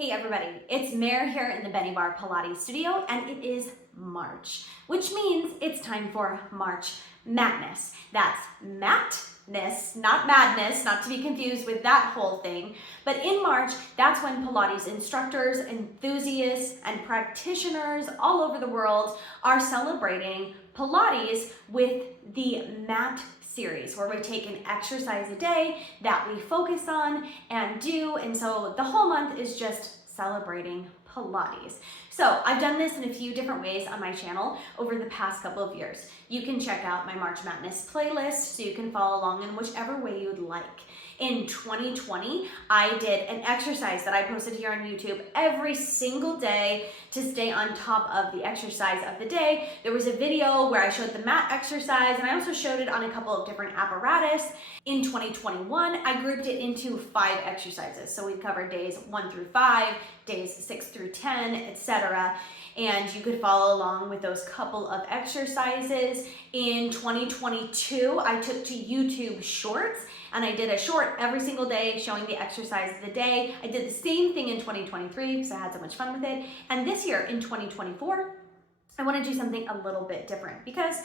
Hey everybody, it's Mare here in the Benniebarrefitness Pilates studio, and it is March, which means it's time for March Matness. That's Matness, not madness, not to be confused with that whole thing. But in March, that's when Pilates instructors, enthusiasts, and practitioners all over the world are celebrating Pilates with the Mat series, where we take an exercise a day that we focus on and do, and so the whole month is just celebrating Pilates. So I've done this in a few different ways on my channel over the past couple of years. You can check out my March Matness playlist so you can follow along in whichever way you'd like. In 2020, I did an exercise that I posted here on YouTube every single day to stay on top of the exercise of the day. There was a video where I showed the mat exercise, and I also showed it on a couple of different apparatus. In 2021, I grouped it into 5 exercises. So we covered days 1 through 5, days 6 through 10, etc. And you could follow along with those couple of exercises. In 2022, I took to YouTube Shorts, and I did a short every single day showing the exercise of the day. I did the same thing in 2023 because I had so much fun with it. And this year in 2024, I want to do something a little bit different because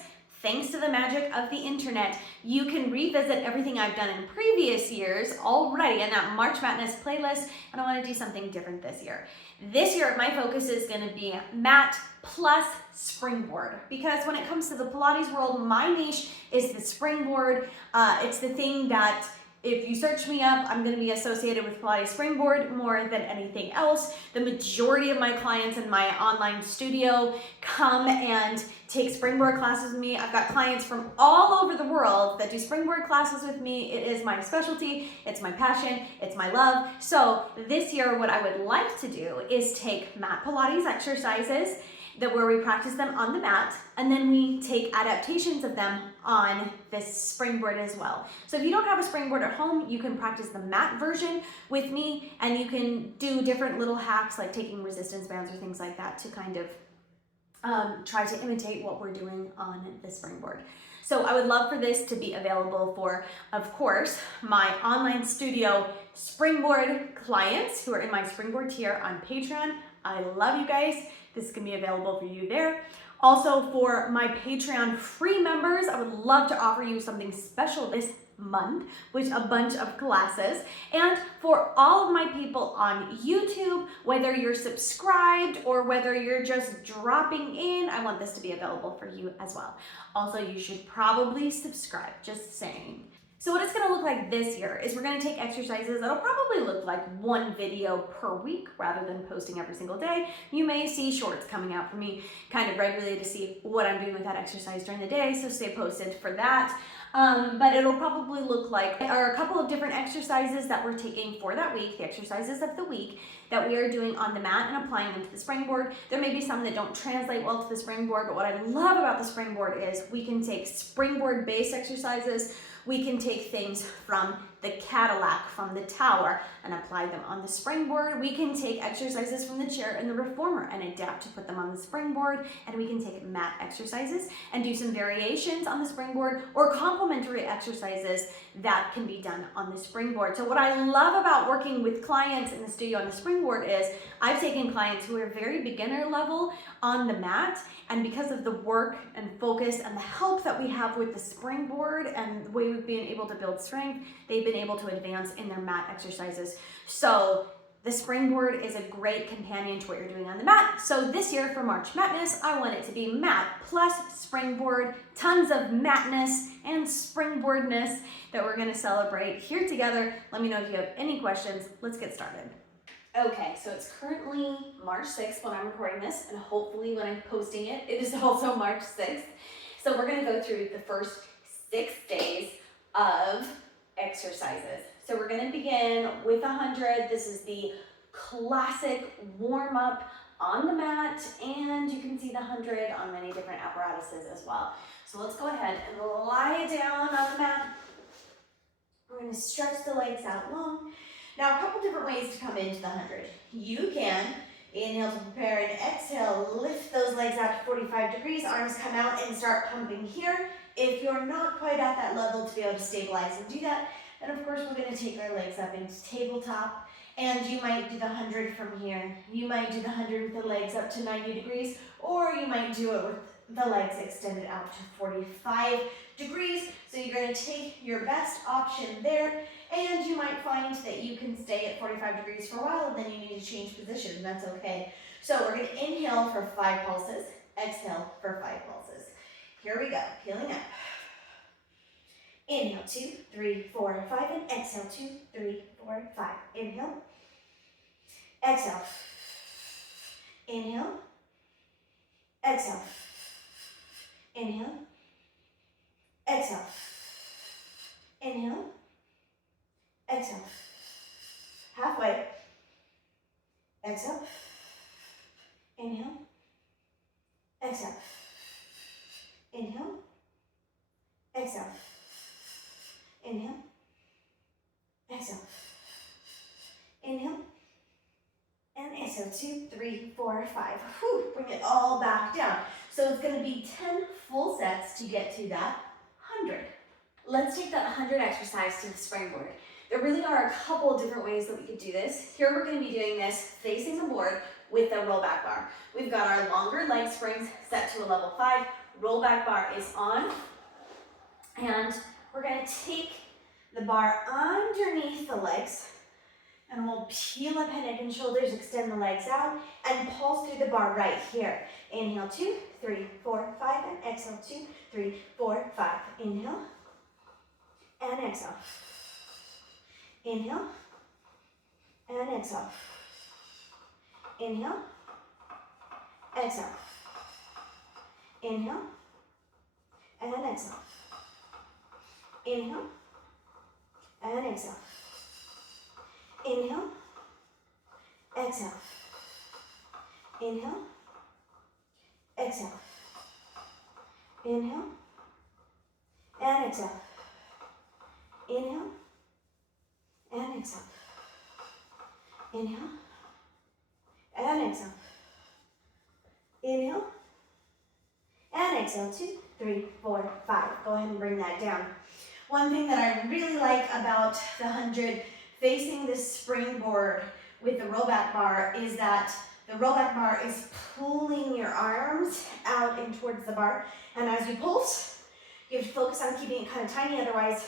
thanks to the magic of the internet, you can revisit everything I've done in previous years already in that March Matness playlist, and I want to do something different this year. This year, my focus is going to be mat plus springboard, because when it comes to the Pilates world, my niche is the springboard. It's the thing that if you search me up, I'm going to be associated with Pilates Springboard more than anything else. The majority of my clients in my online studio come and take springboard classes with me. I've got clients from all over the world that do springboard classes with me. It is my specialty, it's my passion, it's my love. So this year, what I would like to do is take mat Pilates exercises where we practice them on the mat, and then we take adaptations of them on this springboard as well. So if you don't have a springboard at home, you can practice the mat version with me, and you can do different little hacks like taking resistance bands or things like that to kind of try to imitate what we're doing on the springboard. So I would love for this to be available for, of course, my online studio springboard clients who are in my springboard tier on Patreon. I love you guys. This can be available for you there. Also, for my Patreon free members, I would love to offer you something special this month, with a bunch of classes. And for all of my people on YouTube, whether you're subscribed or whether you're just dropping in, I want this to be available for you as well. Also, you should probably subscribe, just saying. So what it's going to look like this year is we're going to take exercises that'll probably look like 1 video per week rather than posting every single day. You may see shorts coming out for me kind of regularly to see what I'm doing with that exercise during the day, so stay posted for that. But it'll probably look like a couple of different exercises that we're taking for that week, the exercises of the week that we are doing on the mat and applying them to the springboard. There may be some that don't translate well to the springboard, but what I love about the springboard is we can take springboard-based exercises. We can take things from the Cadillac, from the tower, and apply them on the springboard. We can take exercises from the chair and the reformer and adapt to put them on the springboard. And we can take mat exercises and do some variations on the springboard or complementary exercises that can be done on the springboard. So what I love about working with clients in the studio on the springboard is I've taken clients who are very beginner level on the mat, and because of the work and focus and the help that we have with the springboard and the way we've been able to build strength, they've been able to advance in their mat exercises. So the springboard is a great companion to what you're doing on the mat. So this year for March Matness, I want it to be mat plus springboard, tons of matness and springboardness that we're going to celebrate here together. Let me know if you have any questions. Let's get started. Okay, so it's currently March 6th when I'm recording this, and hopefully when I'm posting it, it is also March 6th. So we're going to go through the first 6 days of exercises. So we're going to begin with 100. This is the classic warm-up on the mat, and you can see the 100 on many different apparatuses as well. So let's go ahead and lie down on the mat. We're going to stretch the legs out long. Now, a couple different ways to come into the 100. You can inhale to prepare and exhale, lift those legs out to 45 degrees, arms come out and start pumping here. If you're not quite at that level to be able to stabilize and do that, And of course, we're gonna take our legs up into tabletop, and you might do the 100 from here. You might do the 100 with the legs up to 90 degrees, or you might do it with the legs extended out to 45 degrees. So you're gonna take your best option there, and you might find that you can stay at 45 degrees for a while, and then you need to change position, and that's okay. So we're gonna inhale for 5 pulses, exhale for 5 pulses. Here we go, peeling up. Inhale, 2, 3, 4, 5, and exhale, 2, 3, 4, 5. Inhale, exhale, inhale, exhale, inhale, exhale, inhale, exhale, halfway, exhale, inhale, exhale, inhale, exhale, inhale, exhale, inhale, and exhale, 2, 3, 4, 5. Whew, bring it all back down. So it's gonna be 10 full sets to get to that 100. Let's take that 100 exercise to the springboard. There really are a couple of different ways that we could do this. Here we're gonna be doing this facing the board with the roll back bar. We've got our longer leg springs set to a level 5. Roll back bar is on. And we're gonna take the bar underneath the legs, and we'll peel up head, neck, and shoulders, extend the legs out, and pulse through the bar right here. Inhale, 2, 3, 4, 5, and exhale, 2, 3, 4, 5. Inhale, and exhale. Inhale, and exhale. Inhale, exhale. Inhale, and exhale. Inhale, and exhale. Inhale, exhale. Inhale, exhale. Inhale, and exhale. Inhale, and exhale. Inhale, and exhale. Inhale, and exhale. 2, 3, 4, 5. Go ahead and bring that down. One thing that I really like about the 100 facing the springboard with the rollback bar is that the rollback bar is pulling your arms out and towards the bar. And as you pulse, you have to focus on keeping it kind of tiny, otherwise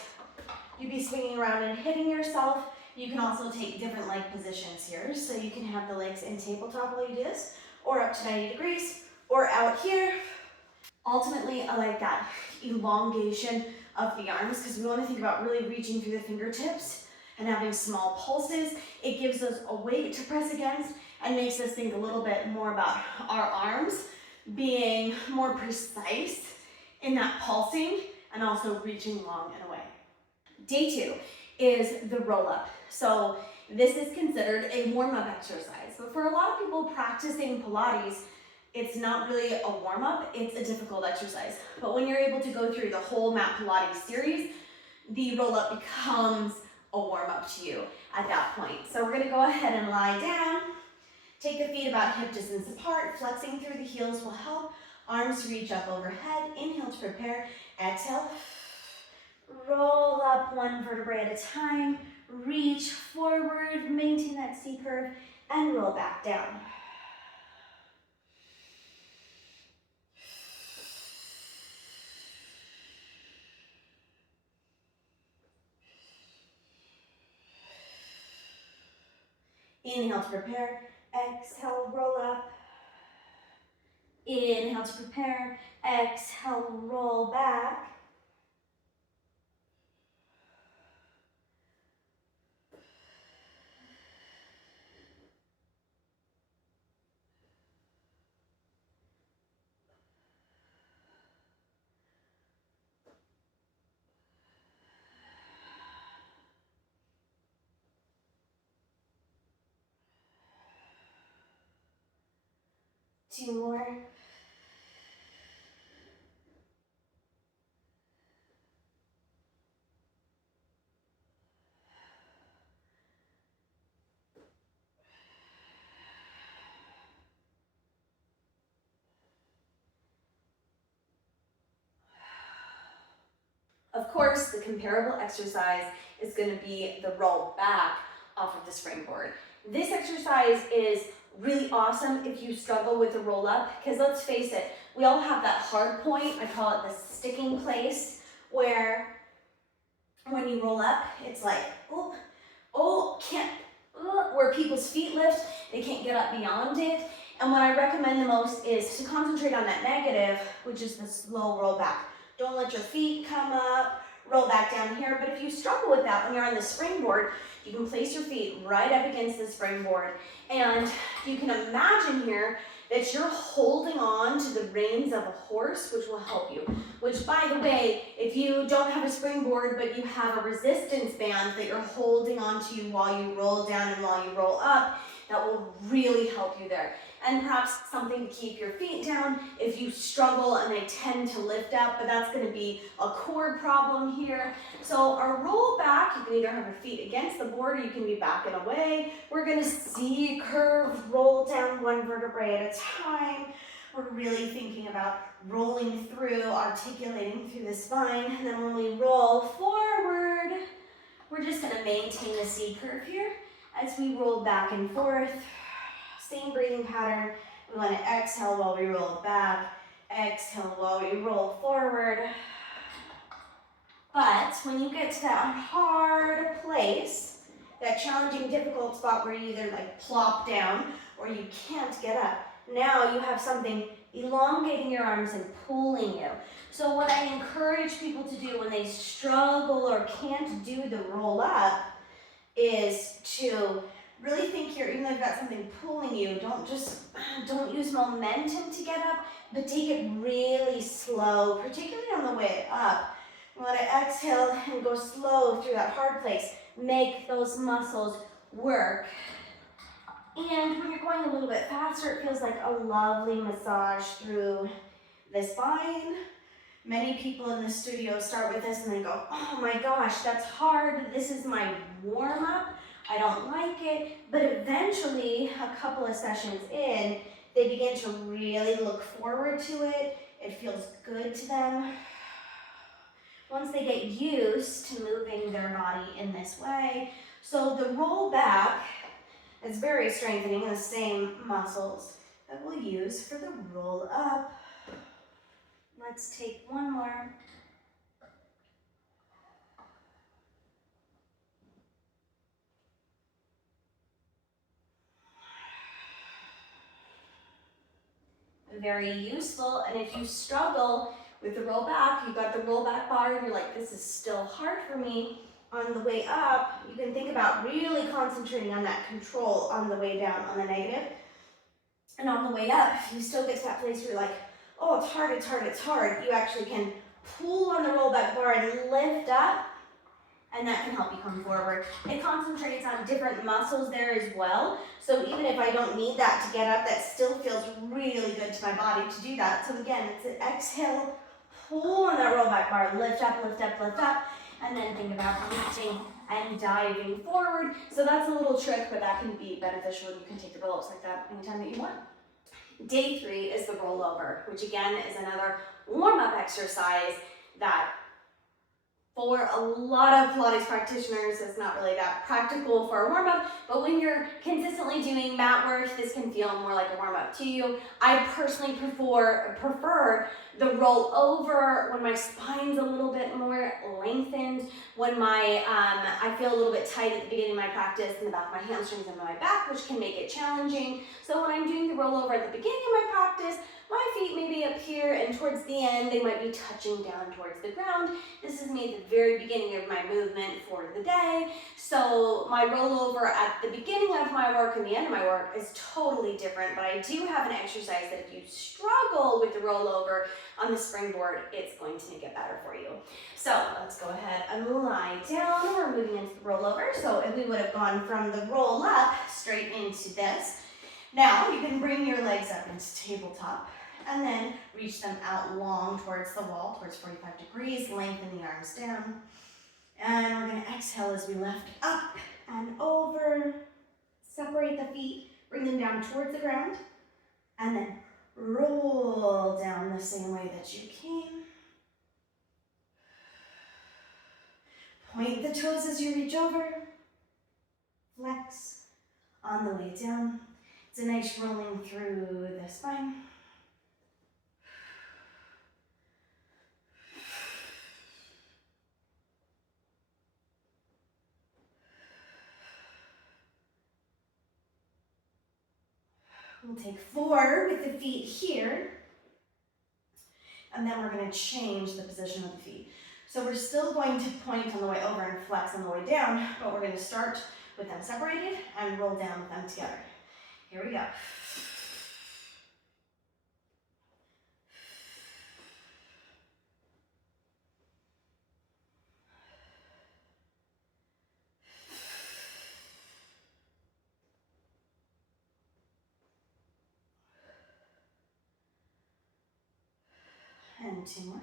you'd be swinging around and hitting yourself. You can also take different leg positions here. So you can have the legs in tabletop while you do this, or up to 90 degrees, or out here. Ultimately, I like that elongation of the arms because we want to think about really reaching through the fingertips and having small pulses. It gives us a weight to press against and makes us think a little bit more about our arms being more precise in that pulsing and also reaching long and away. Day 2 is the roll up. So this is considered a warm-up exercise. But for a lot of people practicing Pilates, it's not really a warm-up, it's a difficult exercise. But when you're able to go through the whole Mat Pilates series, the roll-up becomes a warm-up to you at that point. So we're gonna go ahead and lie down. Take the feet about hip distance apart. Flexing through the heels will help. Arms reach up overhead. Inhale to prepare. Exhale. Roll up one vertebrae at a time. Reach forward, maintain that C curve, and roll back down. Inhale to prepare, exhale, roll up. Inhale to prepare, exhale, roll back. Two more. Of course, the comparable exercise is going to be the roll back off of the springboard. This exercise is really awesome if you struggle with the roll up, because let's face it, we all have that hard point. I call it the sticking place, where when you roll up, it's like, can't, where people's feet lift, they can't get up beyond it. And what I recommend the most is to concentrate on that negative, which is the slow roll back. Don't let your feet come up, roll back down here. But if you struggle with that when you're on the springboard, you can place your feet right up against the springboard. And you can imagine here that you're holding on to the reins of a horse, which will help you. Which, by the way, if you don't have a springboard, but you have a resistance band that you're holding onto you while you roll down and while you roll up, that will really help you there. And perhaps something to keep your feet down if you struggle and they tend to lift up, but that's going to be a core problem here. So our roll back, you can either have your feet against the board or you can be backing away. We're going to see curve, roll down one vertebrae at a time. We're really thinking about rolling through, articulating through the spine. And then when we roll forward, we're just going to maintain the C curve here as we roll back and forth. Same breathing pattern. We want to exhale while we roll back, exhale while we roll forward. But when you get to that hard place, that challenging, difficult spot where you either like plop down or you can't get up, now you have something elongating your arms and pulling you. So what I encourage people to do when they struggle or can't do the roll up is to really think here, even though you've got something pulling you, don't use momentum to get up, but take it really slow, particularly on the way up. You want to exhale and go slow through that hard place. Make those muscles work. And when you're going a little bit faster, it feels like a lovely massage through the spine. Many people in the studio start with this and they go, oh my gosh, that's hard. This is my warm-up. I don't like it, but eventually, a couple of sessions in, they begin to really look forward to it. It feels good to them. Once they get used to moving their body in this way. So the roll back is very strengthening in the same muscles that we'll use for the roll up. Let's take one more. Very useful. And if you struggle with the roll back, you've got the roll back bar and you're like, this is still hard for me. On the way up, you can think about really concentrating on that control on the way down on the negative. And on the way up, if you still get to that place where you're like, oh, it's hard, it's hard, it's hard, you actually can pull on the roll back bar and lift up, and that can help you come forward. It concentrates on different muscles there as well. So even if I don't need that to get up, that still feels really good to my body to do that. So again, it's an exhale, pull on that roll back bar, lift up, lift up, lift up, and then think about reaching and diving forward. So that's a little trick, but that can be beneficial, and you can take the roll-ups like that anytime that you want. Day 3 is the rollover, which again is another warm-up exercise that for a lot of Pilates practitioners, it's not really that practical for a warm-up, but when you're consistently doing mat work, this can feel more like a warm-up to you. I personally prefer the roll over when my spine's a little bit more lengthened, when I feel a little bit tight at the beginning of my practice in the back of my hamstrings and my back, which can make it challenging. So when I'm doing the rollover at the beginning of my practice, my feet may be up here, and towards the end, they might be touching down towards the ground. This is me at the very beginning of my movement for the day. So my rollover at the beginning of my work and the end of my work is totally different, but I do have an exercise that if you struggle with the rollover on the springboard, it's going to make it better for you. So let's go ahead and lie down. We're moving into the rollover. So if we would have gone from the roll up straight into this. Now you can bring your legs up into tabletop and then reach them out long towards the wall, towards 45 degrees, lengthen the arms down. And we're gonna exhale as we lift up and over, separate the feet, bring them down towards the ground, and then roll down the same way that you came. Point the toes as you reach over. Flex on the way down. It's a nice rolling through the spine. We'll take 4 with the feet here. And then we're going to change the position of the feet. So we're still going to point on the way over and flex on the way down, but we're going to start with them separated and roll down with them together. Here we go. And 2 more.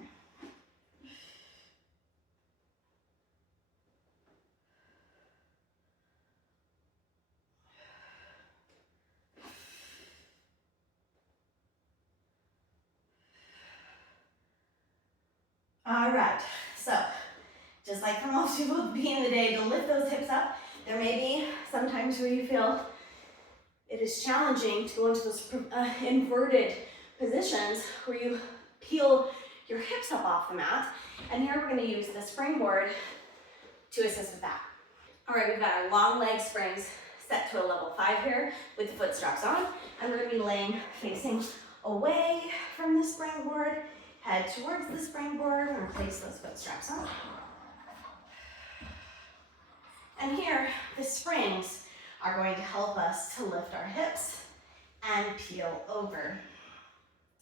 All right, so just like for most people at the beginning of the day, to lift those hips up, there may be some times where you feel it is challenging to go into those inverted positions where you peel your hips up off the mat. And here we're going to use the springboard to assist with that. All right, we've got our long leg springs set to a level 5 here with the foot straps on. And we're going to be laying facing away from the springboard, head towards the springboard, and place those foot straps on. And here, the springs are going to help us to lift our hips and peel over.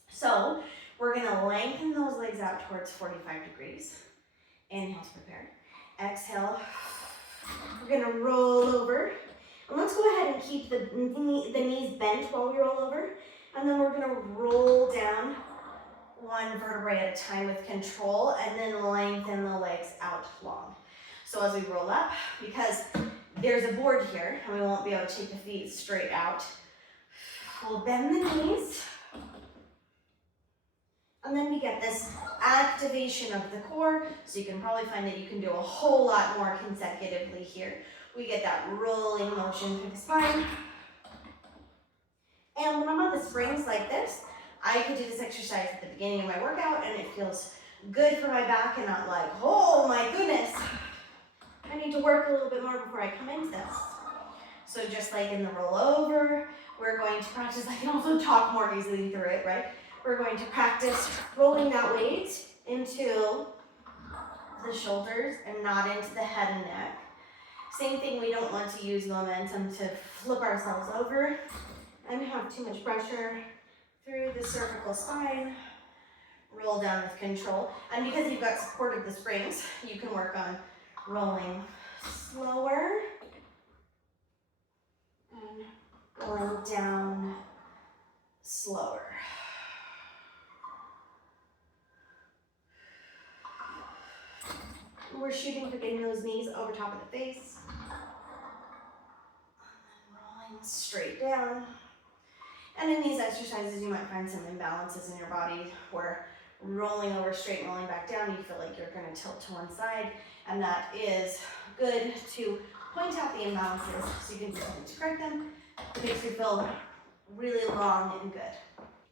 So we're going to lengthen those legs out towards 45 degrees. Inhale to prepare. Exhale. We're going to roll over. And let's go ahead and keep the knees bent while we roll over. And then we're going to roll down 1 vertebrae at a time with control, and then lengthen the legs out long. So as we roll up, because there's a board here, and we won't be able to take the feet straight out, we'll bend the knees. And then we get this activation of the core, so you can probably find that you can do a whole lot more consecutively here. We get that rolling motion through the spine. And when I'm on the springs like this, I could do this exercise at the beginning of my workout, and it feels good for my back and not like, oh my goodness, I need to work a little bit more before I come into this. So just like in the rollover, we're going to practice. I can also talk more easily through it, right? We're going to practice rolling that weight into the shoulders and not into the head and neck. Same thing, we don't want to use momentum to flip ourselves over and have too much pressure through the cervical spine. Roll down with control. And because you've got support of the springs, you can work on rolling slower and going down slower. We're shooting for getting those knees over top of the face. And then rolling straight down. And in these exercises, you might find some imbalances in your body where rolling over straight and rolling back down, you feel like you're going to tilt to one side. And that is good to point out the imbalances so you can do something to correct them. It makes you feel really long and good.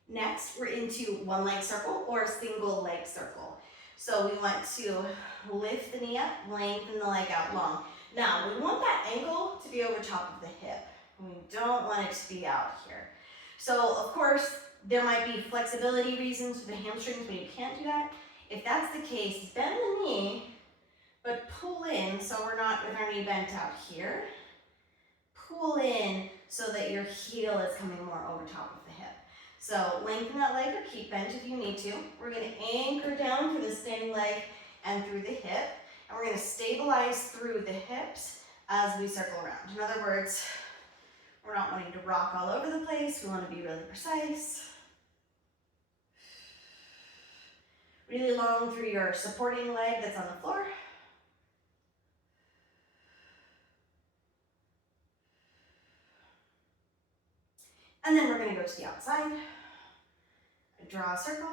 Next, we're into 1 leg circle or single leg circle. So we want to lift the knee up, lengthen the leg out long. Now, we want that ankle to be over top of the hip. We don't want it to be out here. So, of course, there might be flexibility reasons for the hamstrings when you can't do that. If that's the case, bend the knee, but pull in so we're not with our knee bent out here. Pull in so that your heel is coming more over top of the hip. So lengthen that leg or keep bent if you need to. We're going to anchor down through the standing leg and through the hip. And we're going to stabilize through the hips as we circle around. In other words, we're not wanting to rock all over the place. We want to be really precise. Really long through your supporting leg that's on the floor. And then we're going to go to the outside. Draw a circle.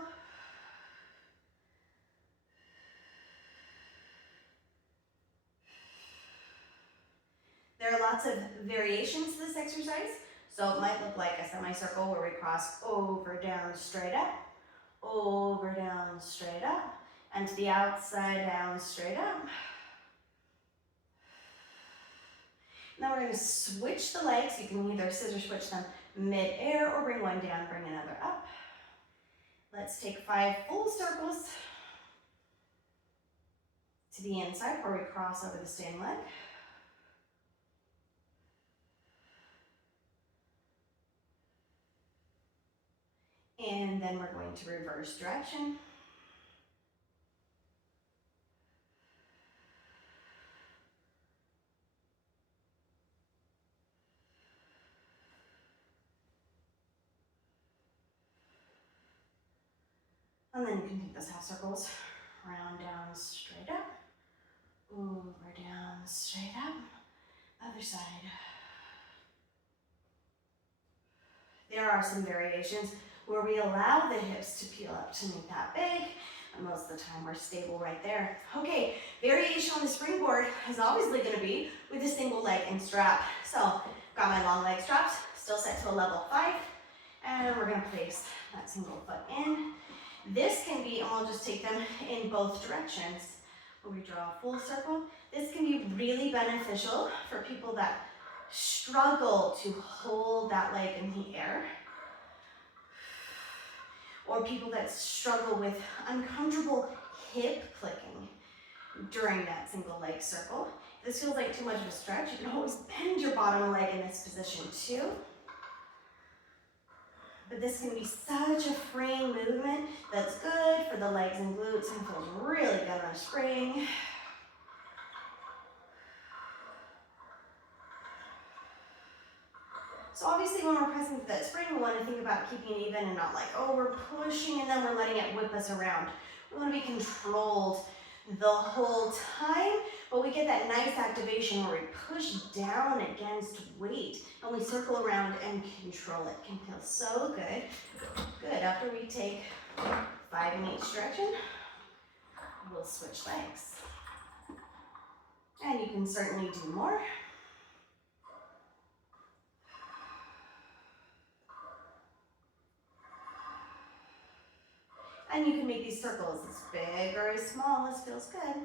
lots of variations to this exercise. So it might look like a semicircle where we cross over, down, straight up, over, down, straight up, and to the outside, down, straight up. Now we're going to switch the legs. You can either scissor switch them mid-air or bring one down, bring another up. Let's take 5 full circles to the inside where we cross over the same leg. And then we're going to reverse direction. And then you can take those half circles, round, down, straight up, over, down, straight up, other side. There are some variations where we allow the hips to peel up to make that big, and most of the time we're stable right there. Okay, variation on the springboard is obviously going to be with a single leg and strap. So, got my long leg straps, still set to a level 5, and we're going to place that single foot in. This can be, and I'll just take them in both directions, where we draw a full circle. This can be really beneficial for people that struggle to hold that leg in the air, or people that struggle with uncomfortable hip clicking during that single leg circle. If this feels like too much of a stretch, you can always bend your bottom leg in this position too. But this can be such a freeing movement that's good for the legs and glutes and feels really good on a spring. So obviously when we're pressing through that spring, we want to think about keeping it even and not like, oh, we're pushing and then we're letting it whip us around. We want to be controlled the whole time, but we get that nice activation where we push down against weight and we circle around and control it. It can feel so good. Good, after we take 5 in each direction, we'll switch legs. And you can certainly do more. And you can make these circles as big or as small as feels good.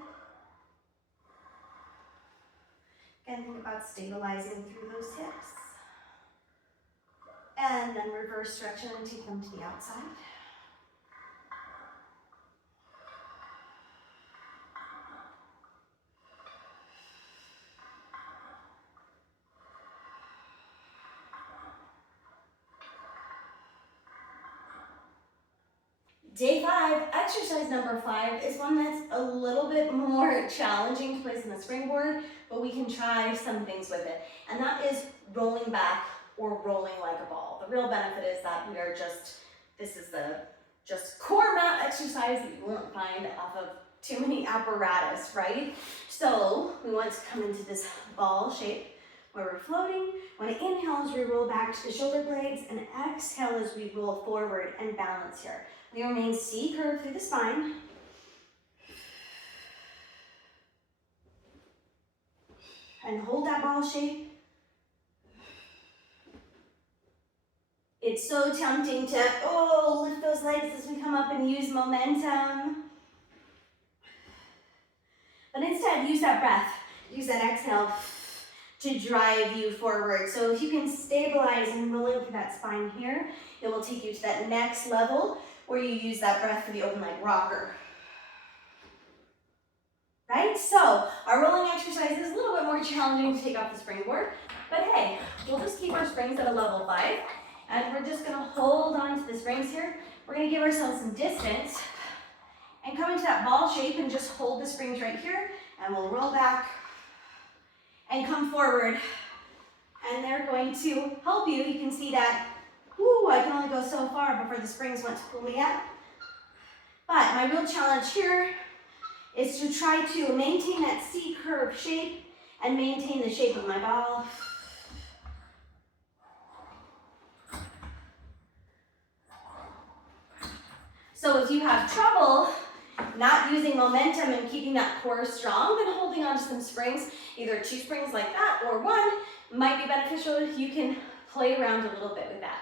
Again, think about stabilizing through those hips. And then reverse direction and take them to the outside. Day 5, exercise number 5, is one that's a little bit more challenging to place in the springboard, but we can try some things with it. And that is rolling back or rolling like a ball. The real benefit is that we are this is the core mat exercise that you won't find off of too many apparatus, right? So we want to come into this ball shape where we're floating. We want to inhale as we roll back to the shoulder blades, and exhale as we roll forward and balance here. We remain C-curve through the spine. And hold that ball shape. It's so tempting to, lift those legs as we come up and use momentum. But instead, use that breath, use that exhale to drive you forward. So if you can stabilize and roll into that spine here, it will take you to that next level where you use that breath for the open leg rocker. Right? So our rolling exercise is a little bit more challenging to take off the springboard, but hey, we'll just keep our springs at a level 5, and we're just gonna hold on to the springs here. We're gonna give ourselves some distance and come into that ball shape and just hold the springs right here, and we'll roll back and come forward, and they're going to help you. You can see that, I can only go so far before the springs want to pull me up. But my real challenge here is to try to maintain that C-curve shape and maintain the shape of my ball. So if you have trouble not using momentum and keeping that core strong, then holding on to some springs, either 2 springs like that or 1, might be beneficial. You can play around a little bit with that.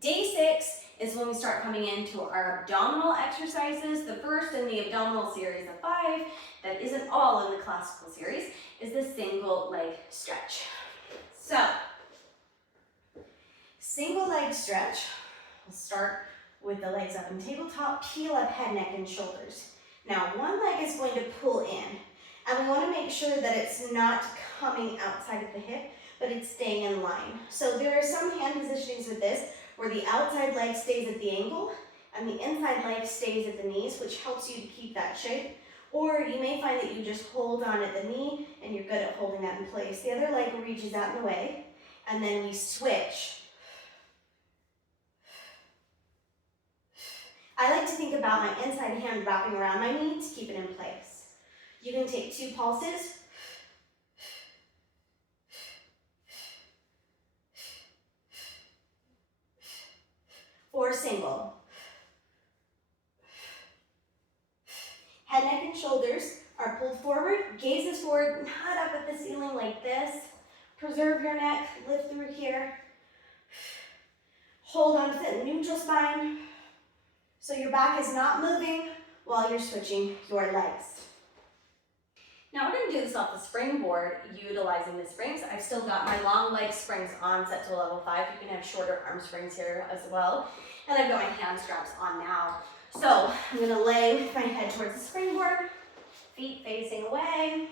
Day 6 is when we start coming into our abdominal exercises. The first in the abdominal series of 5, that isn't all in the classical series, is the single leg stretch. So, single leg stretch, we'll start with the legs up in tabletop, peel up head, neck, and shoulders. Now, one leg is going to pull in, and we want to make sure that it's not coming outside of the hip, but it's staying in line. So there are some hand positionings with this where the outside leg stays at the ankle and the inside leg stays at the knees, which helps you to keep that shape. Or you may find that you just hold on at the knee and you're good at holding that in place. The other leg reaches out and away, and then we switch. I like to think about my inside hand wrapping around my knee to keep it in place. You can take 2 pulses. Or single. Head, neck, and shoulders are pulled forward. Gaze is forward, not up at the ceiling like this. Preserve your neck, lift through here. Hold on to the neutral spine, so your back is not moving while you're switching your legs. Now we're going to do this off the springboard, utilizing the springs. I've still got my long leg springs on, set to level 5. You can have shorter arm springs here as well. And I've got my hand straps on now. So I'm going to lay with my head towards the springboard, feet facing away.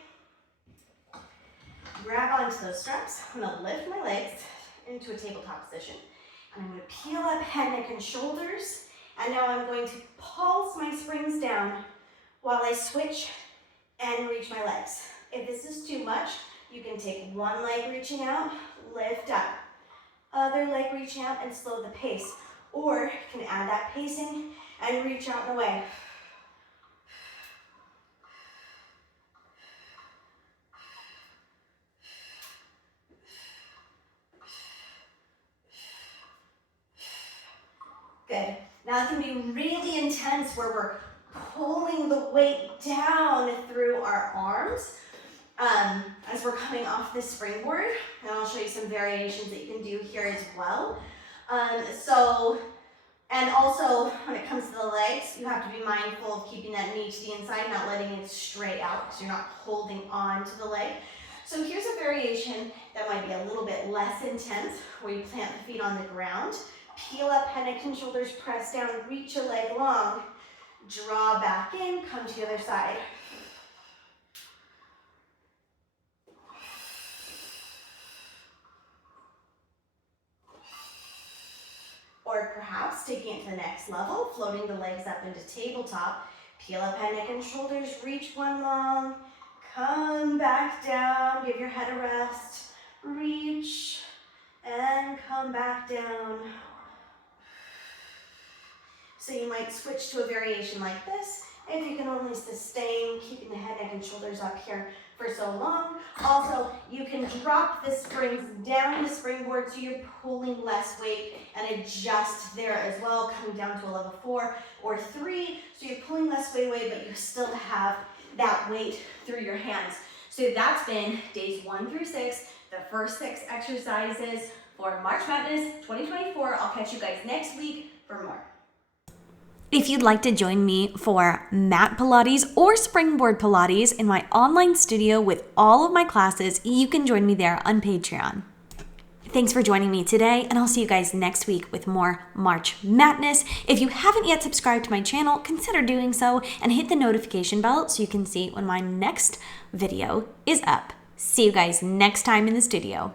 Grab onto those straps. I'm going to lift my legs into a tabletop position. And I'm going to peel up head, neck, and shoulders. And now I'm going to pulse my springs down while I switch and reach my legs. If this is too much, you can take one leg reaching out, lift up. Other leg reaching out and slow the pace. Or you can add that pacing and reach out and away. Good. Now it can be really intense where we're pulling the weight down through our arms as we're coming off the springboard. And I'll show you some variations that you can do here as well. And also when it comes to the legs, you have to be mindful of keeping that knee to the inside, not letting it stray out because you're not holding on to the leg. So here's a variation that might be a little bit less intense, where you plant the feet on the ground, peel up head, neck, and shoulders, press down, reach a leg long, draw back in, come to the other side. Or perhaps taking it to the next level, floating the legs up into tabletop, peel up head, neck, and shoulders, reach one long, come back down, give your head a rest, reach, and come back down. So you might switch to a variation like this if you can only sustain keeping the head, neck, and shoulders up here for so long. Also, you can drop the springs down the springboard so you're pulling less weight and adjust there as well, coming down to a level 4 or 3. So you're pulling less weight away, but you still have that weight through your hands. So that's been days 1 through 6, the first 6 exercises for March Madness 2024. I'll catch you guys next week for more. If you'd like to join me for Mat Pilates or Springboard Pilates in my online studio with all of my classes, you can join me there on Patreon. Thanks for joining me today, and I'll see you guys next week with more March Madness. If you haven't yet subscribed to my channel, consider doing so and hit the notification bell so you can see when my next video is up. See you guys next time in the studio.